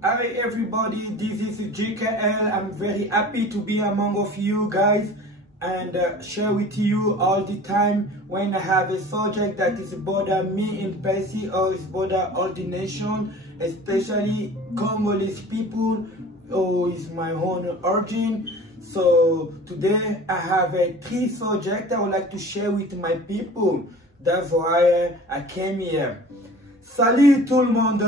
Hi everybody, this is JKL. I'm very happy to be among of you guys and share with you all the time when I have a subject that is bother me in person or is bother all the nation, especially Congolese people or is my own origin. So today I have three subjects I would like to share with my people. That's why I came here. Salut tout le monde,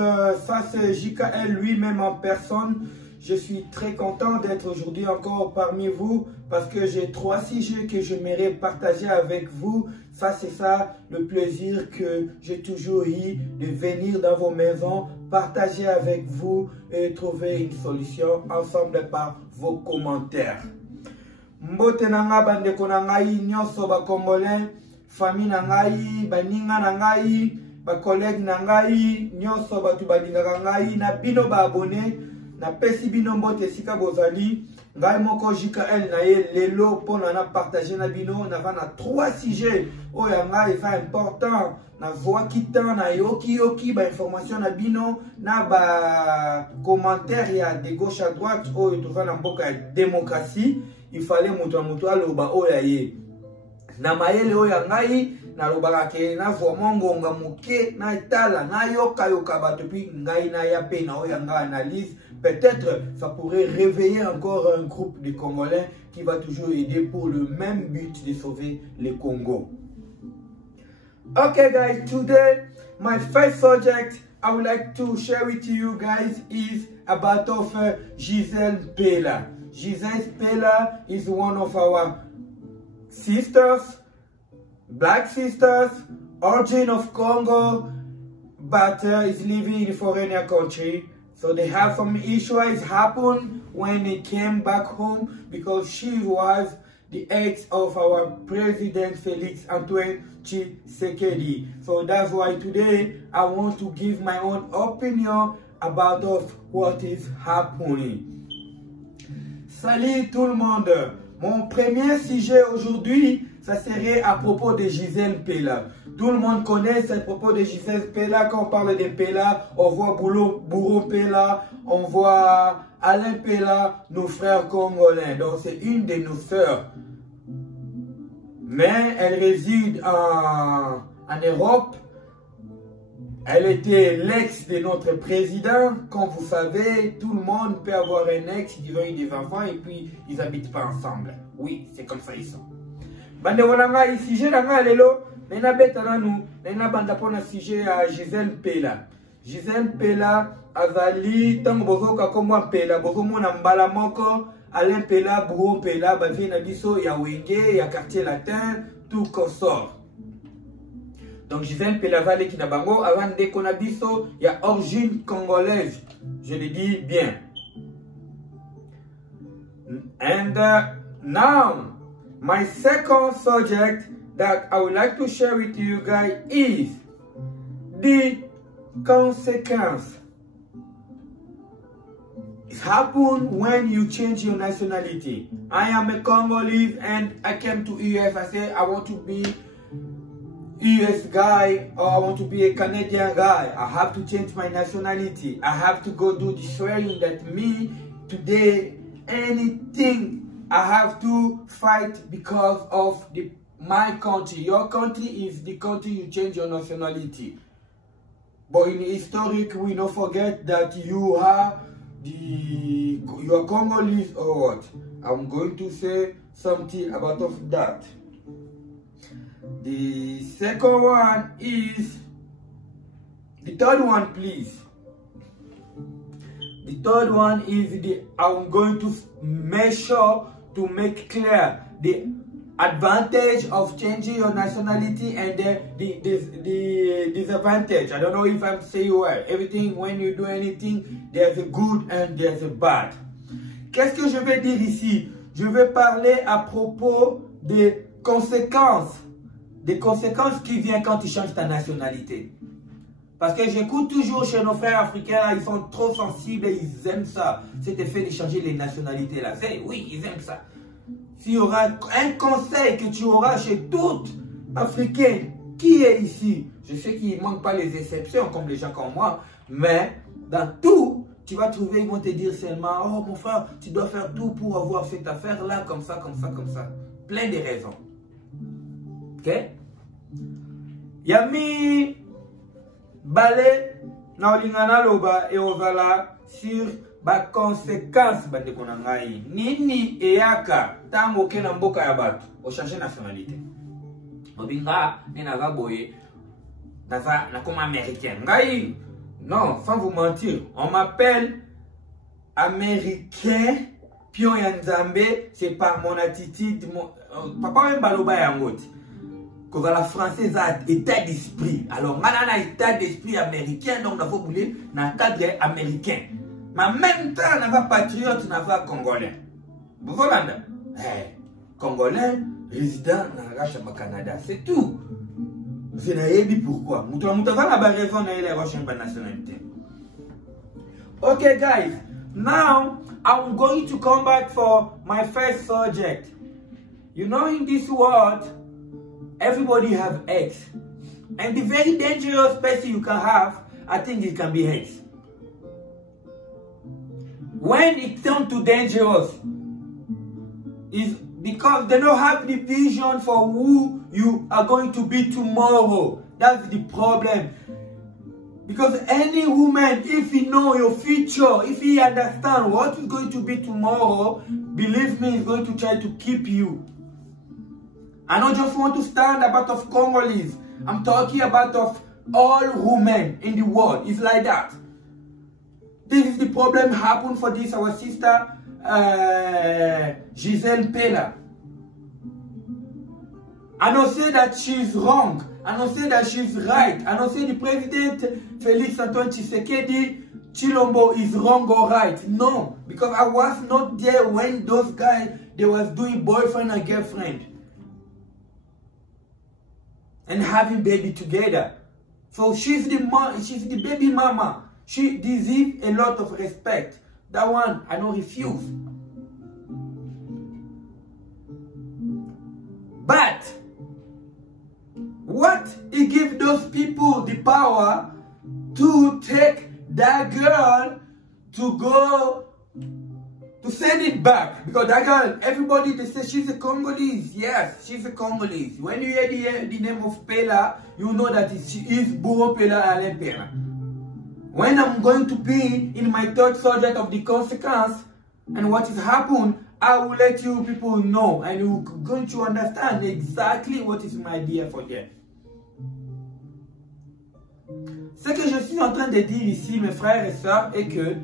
ça c'est JKL lui-même en personne. Je suis très content d'être aujourd'hui encore parmi vous parce que j'ai trois sujets que j'aimerais partager avec vous. Ça c'est ça le plaisir que j'ai toujours eu de venir dans vos maisons, partager avec vous et trouver une solution ensemble par vos commentaires. Mbote nanga bandeko na ngai nyonso ba Congolais, famille na ngai, baninga na ngai, ba collègue na ngai, nyonso batu balingaka ngai na bino ba abonné, na pesi bino mbote sika bozali, ngai moko JKL na ye lelo pona na partager na bino na va na trois sujets oya ngai va important na voix kitan na yoki ba information na bino na ba commentaire ya de gauche à droite oyo to va na mboka ya démocratie. Il fallait moto aloba oya ye na mayele oya ngai na lobaka ke na vraiment ngonga moke na tala na yoka bato puis ngai na ya pe na oya ngai analyse. Peut-être ça pourrait réveiller encore un groupe de Congolais qui va toujours aider pour le même but de sauver le Congo. Okay guys, today my first subject I would like to share with you guys is about Gisèle Pella. Gisèle Pella is one of our sisters, black sisters, origin of Congo, but is living in a foreign country. So they have some issues happen when they came back home because she was the ex of our President Félix Antoine Tshisekedi. So that's why today I want to give my own opinion about what is happening. Salut tout le monde. Mon premier sujet aujourd'hui, ça serait à propos de Gisèle Pella. Tout le monde connaît ce propos de Gisèle Pella. Quand on parle de Pella, on voit Bourreau Pella, on voit Alain Pella, nos frères congolais. Donc c'est une de nos sœurs. Mais elle réside en Europe. Elle était l'ex de notre président. Comme vous savez, tout le monde peut avoir un ex, ils ont eu des enfants et puis ils n'habitent pas ensemble. Oui, c'est comme ça ils sont. Bande wananga sujet nanga lelo, nena beta nanu, nena banda pona sujet à Gisèle Pella. Gisèle Pella azali tango bozoka komwa Pella, bozo mona mbala moko, Alain Pella, Bourreau Pella, bavi na biso ya Wenge, ya quartier latin, tout consort. Donc Gisèle Pella vale ki na bango, avant de konabiso, il y a origine congolaise. Je le dis bien. And now, my second subject that I would like to share with you guys is the consequence. It happens when you change your nationality. I am a Congolese and I came to US. I said I want to be US guy or I want to be a Canadian guy. I have to change my nationality. I have to go do the swearing that me today anything I have to fight because of my country. Your country is the country you change your nationality. But in historic we don't forget that you are Congolese or what. I'm going to say something about that. The second one is, the third one please. The third one is I'm going to make sure to make clear the advantage of changing your nationality and the disadvantage. I don't know if I'm saying well. Everything, when you do anything, there's a good and there's a bad. Qu'est-ce que je vais dire ici? Je vais parler à propos des conséquences. Des conséquences qui viennent quand tu changes ta nationalité. Parce que j'écoute toujours chez nos frères africains, ils sont trop sensibles et ils aiment ça. Cet effet de changer les nationalités là. Oui, ils aiment ça. S'il y aura un conseil que tu auras chez tout Africain qui est ici, je sais qu'il ne manque pas les exceptions comme les gens comme moi, mais dans tout, tu vas trouver, ils vont te dire seulement, oh mon frère, tu dois faire tout pour avoir cette affaire-là, comme ça, comme ça, comme ça. Plein de raisons. Ok? Yami balé na olingana loba et ovala sur ba conséquences ba de konangai. Nini eyaka tango ke na mboka ya bato o changer nationalité. Obinga ni naza boye naza na comme américain. Ngai non, sans vous mentir, on m'appelle américain pion ya Nzambe, c'est par mon attitude papa même baloba ya ngoti. Que la française a état d'esprit. Alors, on a un état d'esprit américain, donc on a voulu dans un cadre américain. Mais en même temps, on a patriote, on a congolais. Vous voyez, congolais, résident dans le Canada, c'est tout. Je n'ai pas pourquoi. Nous avons raison de la recherche de nationalité. Okay, guys, now I'm going to come back for my first subject. You know, in this world, everybody have eggs. And the very dangerous person you can have, I think it can be eggs. When it turns to dangerous, is because they don't have the vision for who you are going to be tomorrow. That's the problem. Because any woman, if he know your future, if he understand what is going to be tomorrow, believe me, is going to try to keep you. I don't just want to stand about of Congolese. I'm talking about of all women in the world. It's like that. This is the problem happened for this, our sister, Giselle Pella. I don't say that she's wrong. I don't say that she's right. I don't say the president, Félix Antoine Tshisekedi, Chilombo is wrong or right. No, because I was not there when those guys, they was doing boyfriend and girlfriend. And having baby together. So she's the mom, she's the baby mama. She deserves a lot of respect. That one, I don't refuse. But what it gives those people the power to take that girl to go to send it back, because that girl, everybody they say she's a Congolese. Yes, she's a Congolese. When you hear the name of Pella, you know that she is Bouro Pella Alain Pella. When I'm going to be in my third subject of the consequence and what has happened, I will let you people know, and you're going to understand exactly what is my idea for them. Ce que je suis en train de dire ici, mes frères et sœurs, est que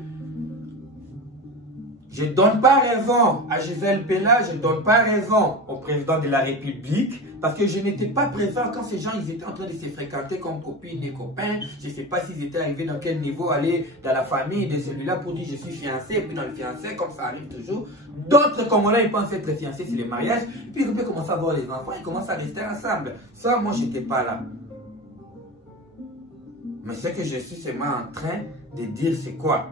je ne donne pas raison à Giselle Pella, je ne donne pas raison au président de la République, parce que je n'étais pas présent quand ces gens ils étaient en train de se fréquenter comme copines et copains. Je ne sais pas s'ils étaient arrivés dans quel niveau, aller dans la famille de celui-là pour dire je suis fiancé, et puis dans le fiancé, comme ça arrive toujours. D'autres Congolais ils pensent être fiancés, c'est le mariage, et puis ils peuvent commencer à avoir les enfants, ils commencent à rester ensemble. Ça, moi, je n'étais pas là. Mais ce que je suis seulement en train de dire, c'est quoi?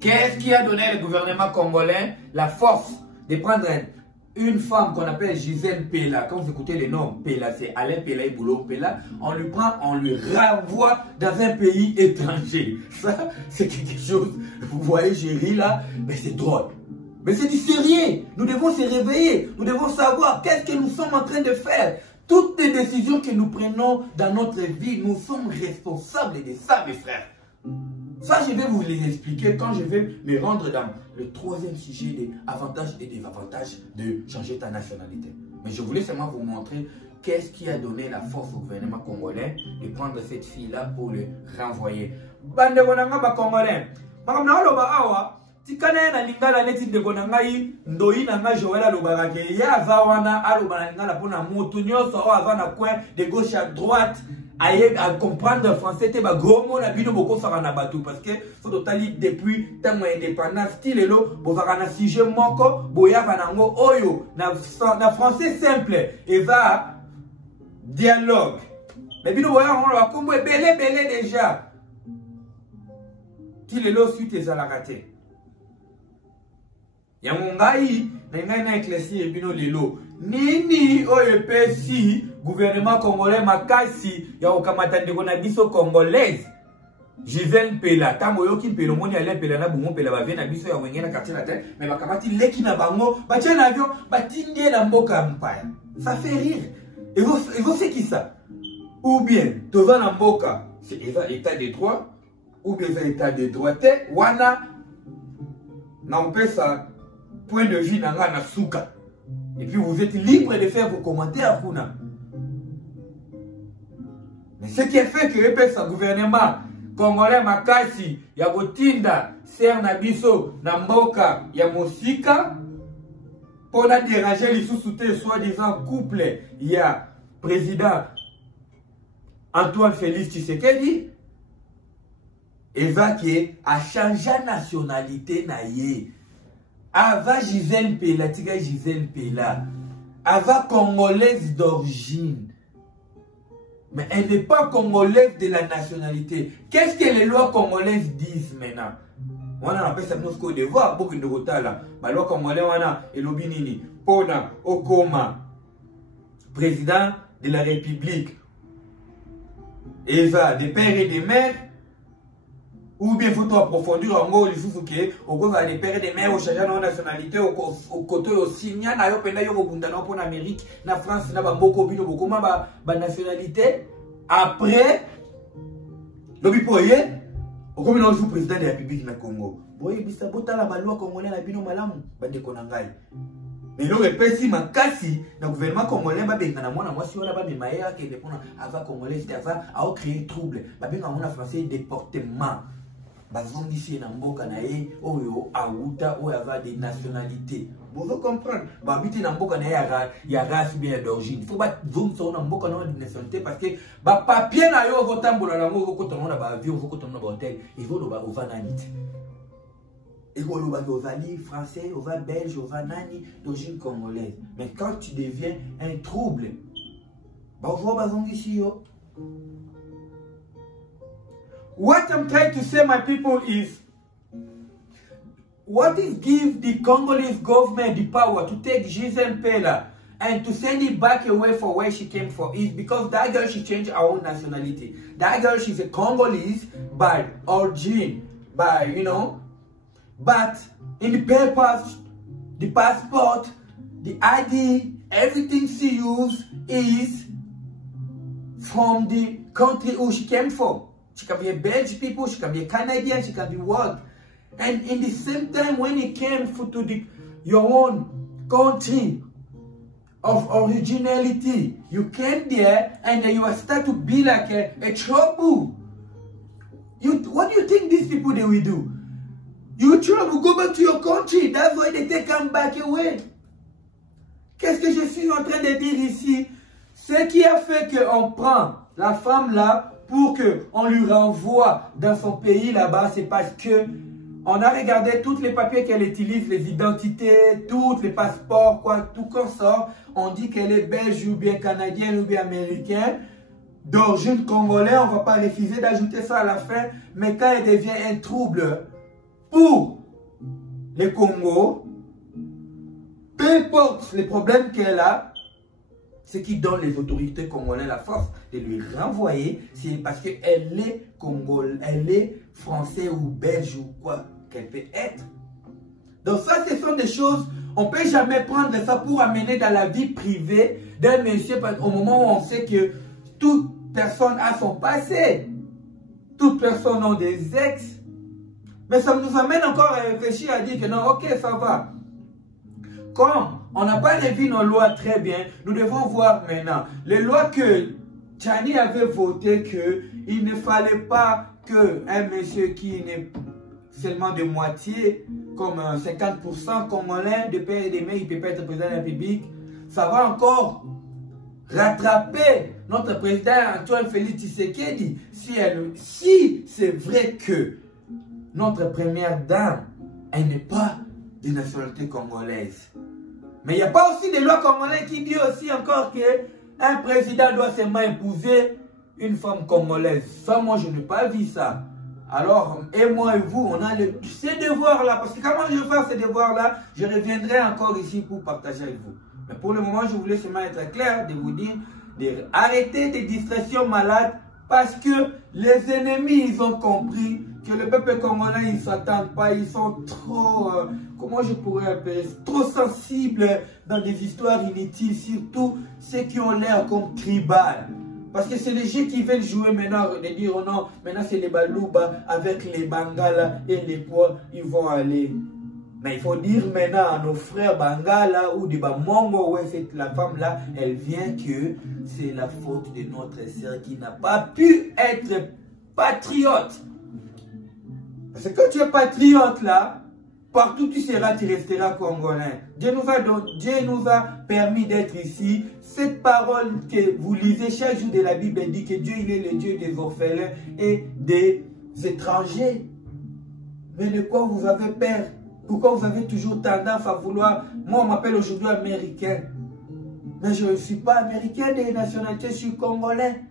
Qu'est-ce qui a donné au gouvernement congolais la force de prendre une femme qu'on appelle Giselle Pella? Quand vous écoutez le nom Pella, c'est Alain Pella et Boulot Pella. On lui prend, on lui renvoie dans un pays étranger. Ça, c'est quelque chose, vous voyez, j'ai ri là, mais c'est drôle. Mais c'est du sérieux. Nous devons se réveiller. Nous devons savoir qu'est-ce que nous sommes en train de faire. Toutes les décisions que nous prenons dans notre vie, nous sommes responsables de ça, mes frères. Ça, je vais vous les expliquer quand je vais me rendre dans le troisième sujet des avantages et désavantages de changer ta nationalité. Mais je voulais seulement vous montrer qu'est-ce qui a donné la force au gouvernement congolais de prendre cette fille-là pour le renvoyer. Bande bonanga ba congolais. Makamna oloba awa, tikana na lingala neti ndeko na ngai ndoi na ngai Joël alobaka ke ya azawana aloba na lingala pona moto nyonso o aza na coin de gauche à droite. À comprendre le français, c'est gros mot na bino boko saka na batou parce que faut totali depuis tango indépendance style lo bozaka na sujet moko boya kanango oyo na français simple et va dialogue. Mais bino boya on va kombo belé déjà. Style lo suite ezalaka te. Yango ngai na éclaircir bino lelo. Nini oyo pesi gouvernement congolais makasi ya okamata ndeko na biso congolaise Gisèle Pela, Tamoyo qui pelo moni allait pela na bungo pela ba vient na biso ya wengena na quartier la tête, mais ba kamati leki na bango, ba tient l'avion, ba tindé na mboka mpaya. Ça fait rire. Et vous c'est qui ça? Ou bien, toza na mboka, c'est état de droit, ou bien c'est état de droit, wana na mpesa point de vue na nga na suka. Et puis vous êtes libre de faire vos commentaires kuna. Mais ce qui est fait que le gouvernement congolais makasi ya kotinda ser na biso na mboka ya mosika pour na déranger les sous-soutés soi-disant couple ya président Antoine Félix Tshisekedi eza qui a changé nationalité na ye ava Gisèle Pela tika Gisèle Pela ava congolaise d'origine. Mais elle n'est pas congolaise de la nationalité. Qu'est-ce que les lois congolaises disent maintenant? On a appelé ça Côte d'Ivoire, beaucoup de retard là. La loi congolaise, on a et l'obinini. Pona Okoma, président de la République. Eva, des pères et des mères. Ou bien faut approfondir en gros les sous-souké. Au cause des pères et des mères, au changeant de nationalité, au côté aussi, il y a un peu en Amérique, en France, il y a beaucoup de nationalité. Après, le bipoye, au comme nous sommes président de la République du Congo. Boye bisabota la loi congolaise la bino malamu, bande konangai. Mais le repesi makasi, le gouvernement congolais va bien na mona mwasi wala ba memaye ke dépendre ava congolais ava a créer trouble. Ba bien na français déportement. Bazongisi na mboka na ye oyo awuta oyo ava des nationalités. Vous comprendre? Ba biti na mboka na ya race bien d'origine. Faut pas zone so na mboka na de nationalité parce que ba papier na yo votambola na ngo ko tono na ba avion ko tono na ba hôtel, il faut ba ova nanit. Et on va ovani français, on va belge, on va nani d'origine congolaise. Mais quand tu deviens un trouble, bah on voit bazongisi yo. What I'm trying to say, my people, is what is give the Congolese government the power to take Gisèle Pela and to send it back away for where she came from is because that girl, she changed her own nationality. That girl, she's a Congolese by origin, by, you know, but in the papers, the passport, the ID, everything she used is from the country who she came from. She can be a Belgian people, she can be a Canadian, she can be what? And in the same time, when it came to your own country of originality, you came there and you start to be like a trouble. What do you think these people they will do? You trouble, go back to your country. That's why they come back away. Qu'est-ce que je suis en train de dire ici? Ce qui a fait qu'on prend la femme là pour qu'on lui renvoie dans son pays là-bas, c'est parce que on a regardé tous les papiers qu'elle utilise, les identités, tous les passeports, quoi, tout qu'on sort. On dit qu'elle est belge ou bien canadienne ou bien américaine, d'origine congolaise. On ne va pas refuser d'ajouter ça à la fin. Mais quand elle devient un trouble pour le Congo, peu importe les problèmes qu'elle a, ce qui donne les autorités congolaises la force de lui renvoyer, c'est parce qu'elle est congolaise, elle est française ou belge ou quoi qu'elle peut être. Donc ça, ce sont des choses, on ne peut jamais prendre ça pour amener dans la vie privée d'un monsieur au moment où on sait que toute personne a son passé. Toute personne a des ex. Mais ça nous amène encore à réfléchir, à dire que non, ok, ça va. Comme on n'a pas revu nos lois très bien, nous devons voir maintenant les lois que Tchani avait voté qu'il ne fallait pas qu'un monsieur qui n'est seulement de moitié, comme 50% congolais, de père et de mère, il ne peut pas être président de la République. Ça va encore rattraper notre président Antoine Félix Tshisekedi si c'est vrai que notre première dame, elle n'est pas de nationalité congolaise. Mais il n'y a pas aussi des lois congolaises qui disent aussi encore qu'un président doit seulement épouser une femme congolaise. Ça, moi, je n'ai pas vu ça. Alors, et moi et vous, on a ces devoirs-là. Parce que quand moi je fais ces devoirs-là, je reviendrai encore ici pour partager avec vous. Mais pour le moment, je voulais seulement être clair, de vous dire, d'arrêter des distractions malades Parce que les ennemis, ils ont compris que le peuple congolais, ils ne s'attendent pas, ils sont trop, comment je pourrais appeler, trop sensibles dans des histoires inutiles, surtout ceux qui ont l'air comme tribal. Parce que c'est les gens qui veulent jouer maintenant, de dire oh non, maintenant c'est les Balouba avec les Bangala et les poids, ils vont aller. Mais il faut dire maintenant à nos frères Bangala ou des Bamongo, ouais, la femme-là, elle vient que c'est la faute de notre sœur qui n'a pas pu être patriote. Parce que quand tu es patriote là, partout tu seras, tu resteras congolais. Dieu nous a permis d'être ici. Cette parole que vous lisez chaque jour de la Bible dit que Dieu il est le Dieu des orphelins et des étrangers. Mais de quoi vous avez peur? Pourquoi vous avez toujours tendance à vouloir... Moi, on m'appelle aujourd'hui américain. Mais je ne suis pas américain des nationalités, je suis congolais.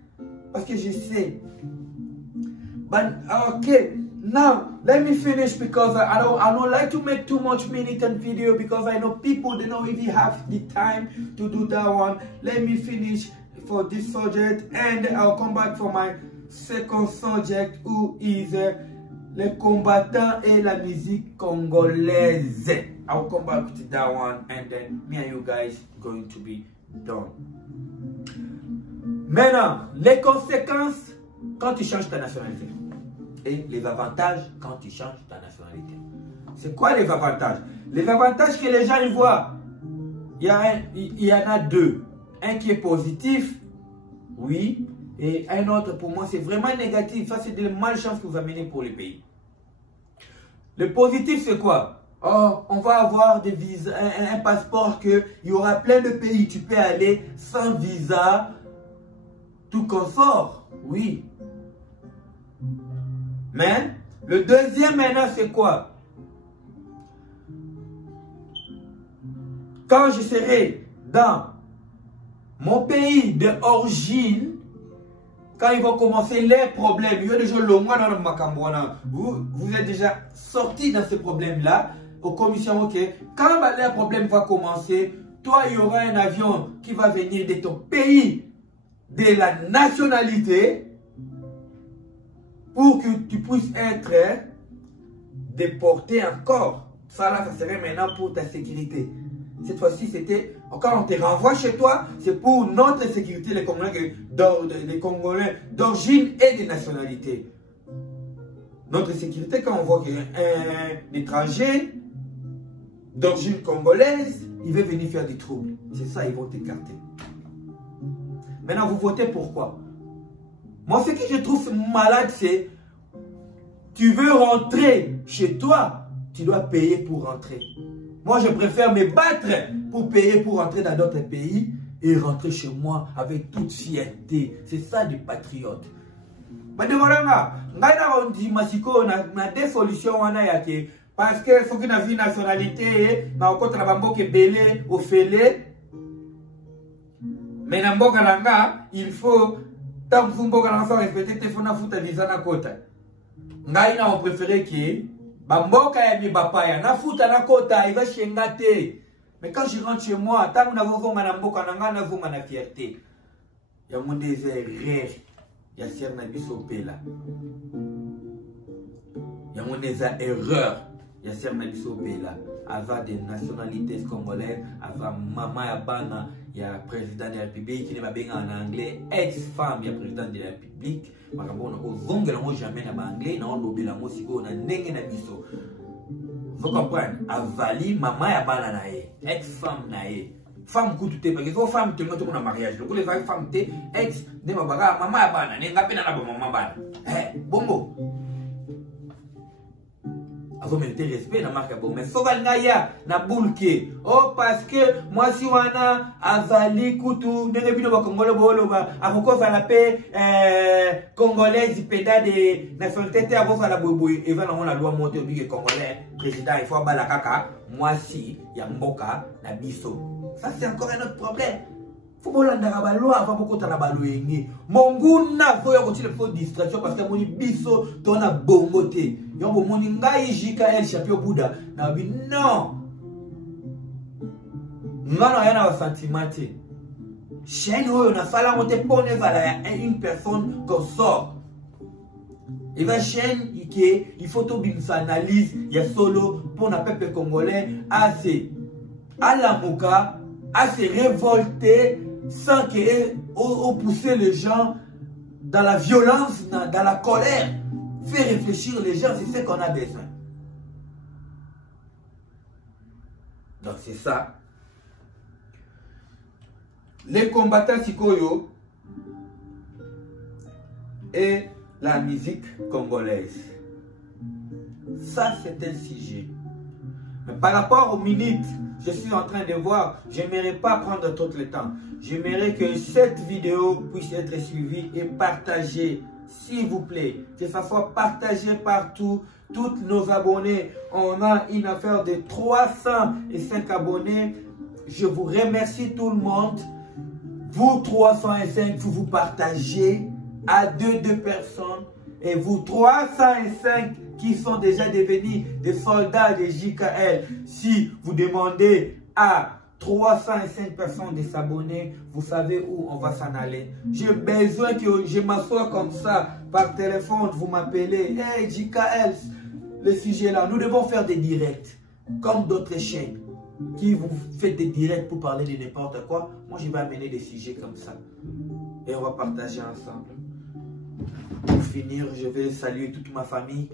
Parce que je sais. But, okay, now, let me finish because I don't like to make too much minute video because I know people, they don't really have the time to do that one. Let me finish for this subject and I'll come back for my second subject who is... les combattants et la musique congolaise. I'll come back to that one and then me and you guys going to be done. Maintenant, les conséquences quand tu changes ta nationalité et les avantages quand tu changes ta nationalité. C'est quoi les avantages? Les avantages que les gens y voient, il y en a deux. Un qui est positif, oui, et un autre pour moi c'est vraiment négatif. Ça c'est des malchances que vous amenez pour les pays. Le positif, c'est quoi? Oh, on va avoir des visas, un passeport que il y aura plein de pays. Tu peux aller sans visa, tout confort. Oui. Mais, le deuxième maintenant, c'est quoi? Quand je serai dans mon pays d'origine, quand ils vont commencer les problèmes, il y a déjà le mois dans le Makambouana. Vous êtes déjà sorti dans ce problème-là, aux commissions, ok. Quand les problèmes vont commencer, toi, il y aura un avion qui va venir de ton pays, de la nationalité, pour que tu puisses être déporté encore. Ça, là, ça serait maintenant pour ta sécurité. Cette fois-ci, c'était, quand on te renvoie chez toi, c'est pour notre sécurité, les Congolais d'origine et de nationalité. Notre sécurité, quand on voit qu'un étranger d'origine congolaise, il veut venir faire des troubles. C'est ça, ils vont t'écarter. Maintenant, vous votez pourquoi? Moi, ce que je trouve malade, c'est tu veux rentrer chez toi, tu dois payer pour rentrer. Moi, je préfère me battre pour payer pour rentrer dans d'autres pays et rentrer chez moi avec toute fierté. C'est ça du patriote. Mais demandez-moi, on dit on a des solutions parce que faut qu'il y ait une nationalité, mais on compte la bamboque belé au félé. Mais dans Mboka Langa, il faut tant que Mboka Langa soit respecté, il faut na fouta visa na kota. Ngai na on préférait que Bamboka ya mi bapaya na futa na kota, il va chengate. Mais quand je rentre chez moi, tant que na vovonga na mboka nanga na vovonga na fierté. Ya mon désert rare, ya ser na biso pela. Ya mon désert erreur, ya ser na biso pela. Avant des nationalités congolaises, avant maman ya bana, ya président de la République, qui n'est pas bien en anglais, ex-femme ya président de la République. Makambo na ozonga la mo jamais na anglais, na on la mo siko na ndenge na biso. Vous comprenez? Avali maman ya bana na ye, ex-femme na ye. Femme kutu te, parce que vos femmes te mettent dans mariage. Donc les femmes te ex de ma baga maman ya bana, ne ngapi na ba maman bana. Bongo. Vous mettez respect dans marque bon mais sogal ngaya na bulke oh parce que moi si wana azali kutu ndenge bino ba congolais boloba akoko za la paix congolaise peda de nationalité avo za la boboy et va na la loi monter obi congolais président il faut bala kaka moi si ya mboka na biso ça c'est encore un autre problème. Faut bolanda ba loi avant beaucoup ta na ba loyengi monguna faut yo continuer pour distraction parce que moni biso tona bongote yo bo moni ngai JKL Chapio Bouddha na bi non ngana yana wa sentimate chaîne où on a fait la montée pour une personne qu'on sort. Et la chaîne, il faut tout une analyse, il y a solo pour le peuple congolais à la mouka, à se révolter sans pousser les gens dans la violence, dans la colère. Faire réfléchir les gens, c'est ce qu'on a besoin. Donc c'est ça. Les combattants Sikoyo et la musique congolaise. Ça, c'est un sujet. Mais par rapport aux minutes, je suis en train de voir, je n'aimerais pas prendre tout le temps. J'aimerais que cette vidéo puisse être suivie et partagée, s'il vous plaît. Que ça soit partagé partout. Tous nos abonnés, on a une affaire de 305 abonnés. Je vous remercie tout le monde. Vous 305, vous partagez à deux personnes. Et vous 305 qui sont déjà devenus des soldats de JKL. Si vous demandez à 305 personnes de s'abonner, vous savez où on va s'en aller. J'ai besoin que je m'assoie comme ça par téléphone, vous m'appelez. Hey JKL, le sujet là, nous devons faire des directs comme d'autres chaînes qui vous faites des directs pour parler de n'importe quoi. Moi je vais amener des sujets comme ça et on va partager ensemble. Pour finir, je vais saluer toute ma famille.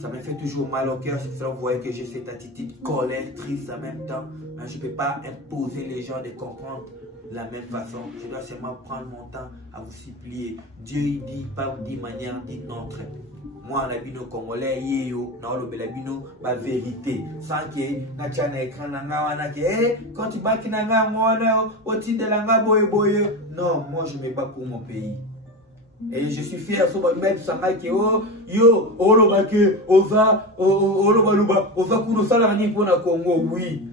Ça me fait toujours mal au cœur. Vous voyez que j'ai cette attitude colère, triste en même temps. Mais je ne peux pas imposer les gens de comprendre de la même façon. Je dois seulement prendre mon temps à vous supplier. Dieu il dit pas d'une manière, dit notre. Moi, on a vu nos Congolais, yo, on a vu la vérité. Sans que, na tchana écran, quand tu bats, non, moi je ne me bats pour mon pays. Et je suis fier de mettre ça yo oloba ke oza kuno sala ni pona Congo. Oui,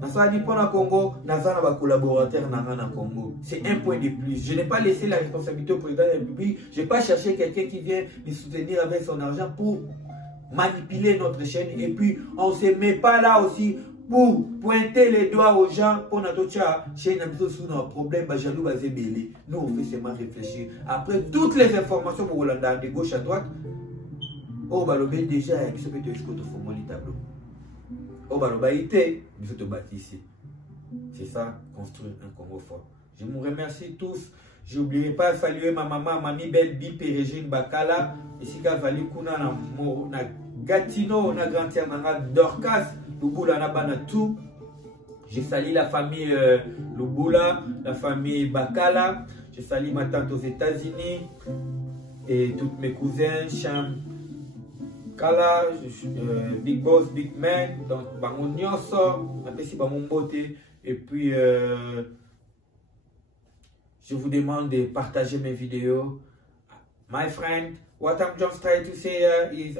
na sala ni pona Congo, na sala ba collaborateur na Congo. C'est un point de plus. Je n'ai pas laissé la responsabilité au président de la République. Je n'ai pas cherché quelqu'un qui vient me soutenir avec son argent pour manipuler notre chaîne. Et puis on ne se met pas là aussi pour pointer les doigts aux gens pour notre chaîne sous nos problèmes, jaloux, nous on fait seulement réfléchir. Après toutes les informations pour Hollanda de gauche à droite, oh bah le déjà il se peut te tableau. Oh bah le baïté, il faut te bâtir. C'est ça, construire un Congo fort. Je vous remercie tous. Je n'oublierai pas de saluer ma maman, Mamie Belle Bip et Régine Bakala. Ici, Kavali Kuna na Gatineau, na Grantier Nanga Dorcas. Lubula Nabana tout. Je salue la famille Lubula, la famille Bakala. Je salue ma tante aux États-Unis et tous mes cousins, Cham Kala, Big Boss, Big Man, donc Bango Nyoso, Apesi Bamombote. Et puis, je vous demande de partager mes vidéos. My friend, what I'm just trying to say is